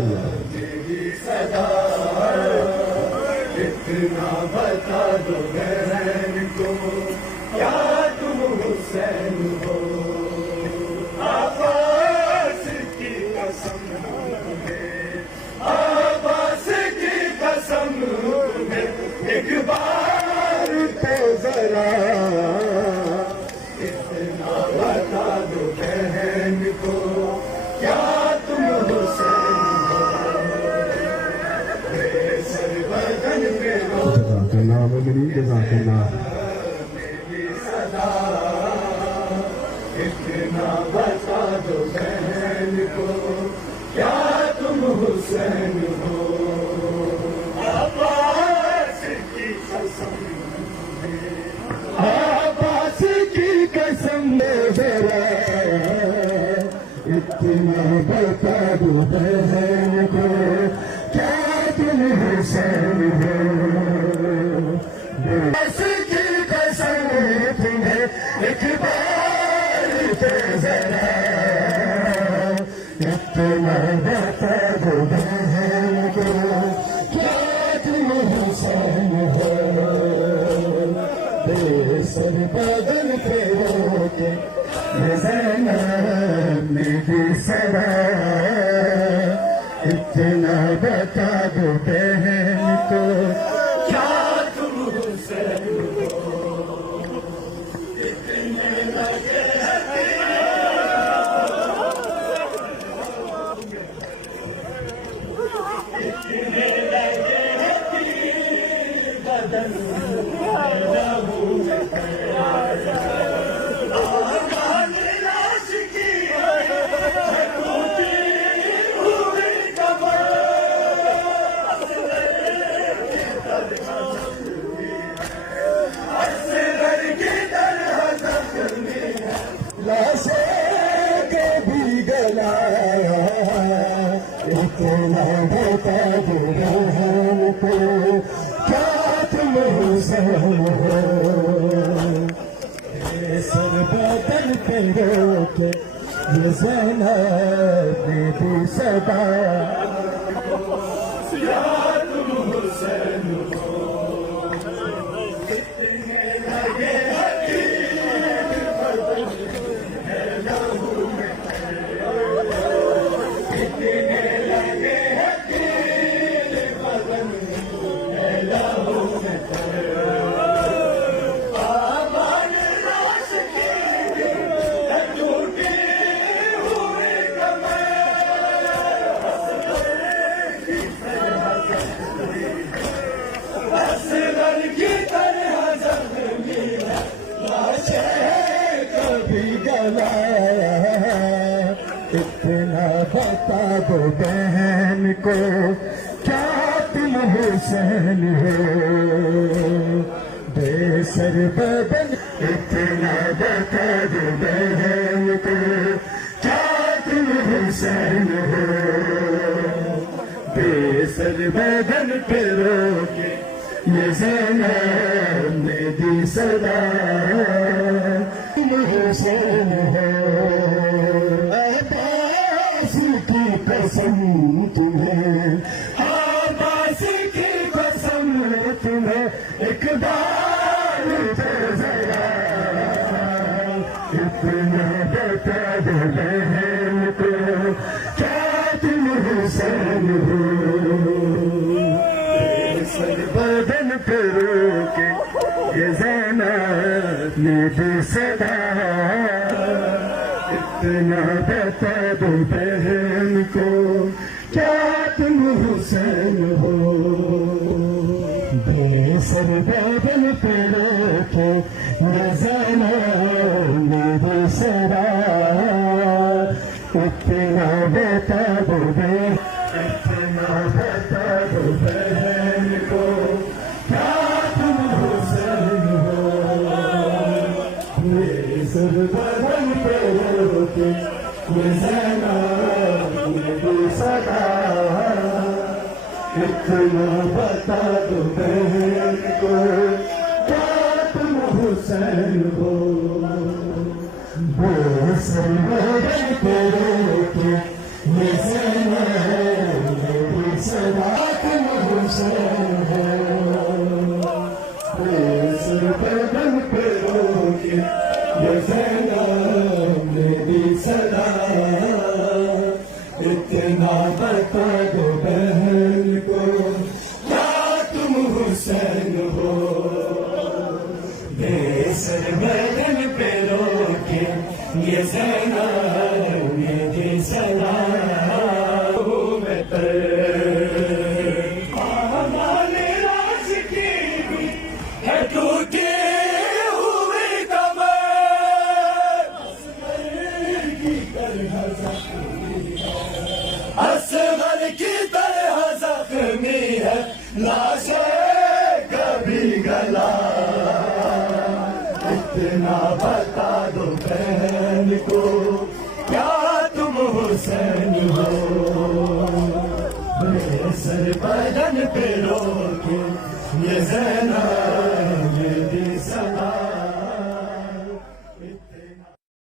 میری صدا اتنا بتا دو بہن کو کیا تم حسین ہو عباس کی قسم ہے عباس کی قسم ہے ایک بار تو ذرا اتنا بتا دو بہن کو کیا تم حسین ہو میرے سر بدن پہ جزاک اللہ مدنی، جزاک اللہ۔ میری صدا اتنا بتا دو بہن کو کیا تم حسین ہو عباس کی قسم عباس کی قسم ذرا اتنا بتا دو بہن کو کیا تم حسین ہو عباس کی قسم تمہیں ایک بار تو ذرا اتنا بتا دو بہن کو کیا تم حسین ہو بے سر بدن پہ رو کے زینب میری صدا اتنا بتا دو بہن کو کیا تم حسین ہو اتنے لگے اتنے لگے بدن لہو میں آغاز لاش کی ٹوٹی ہوئی کمر اصغر کی طرح زخمی لاشیں کبھی گلایا اتنا بتا دو بہن کو کیا تم حسین ہو سر بدن پہ رو کے یہ زینب میری صدا کیا تم حسین ہو اتنے لگے حقیر بدن ہے لہو میں اتنے لگے حقیر بدن ہے لہو میں آبان لاش کی ٹوٹی ہوئی کمر اصغر کی طرح زخمی لاشیں کبھی گلایا اتنا بتا دو بہن کو کیا تم حسین ہو بے سر بدن اتنا بتا دو بہن کو کیا تم حسین ہو بے سر بدن پہ رو کے یہ زینب میری صدا تم حسین ہو عباس کی قسم تمہیں عباس کی قسم تمہیں ایک بار تو ذرا اتنا بتا دو بہن کو کیا تم حسین ہو سر بدن پہ رو کے یہ زینب میری صدا اتنا بتا دو بہن کو کیا تم حسین ہو بے سر بدن پہ رو کے یہ زینب میری صدا اتنا بتا دو بہن اتنا بتا دو بہن کو کیا تم حسین ہو میرے سر بدن پہ رو کے یہ زینب میری صدا اتنا بتا دو بہن کو کیا تم حسین ہو بے سر بدن پہ رو کے یہ زینب سلام اتنا بتا دو بہن کو کیا تم حسین ہو بے سر بدن پہ رو کے یہ زینب میری سلام میں ہمارے راز کی ہے ٹوٹی ہوئی کمر اصغر کی طرح زخمی ہے لاشیں کبھی گلا اتنا بتا دو بہن کو کیا تم حسین ہو بے سر بدن پہ رو کے یہ زینب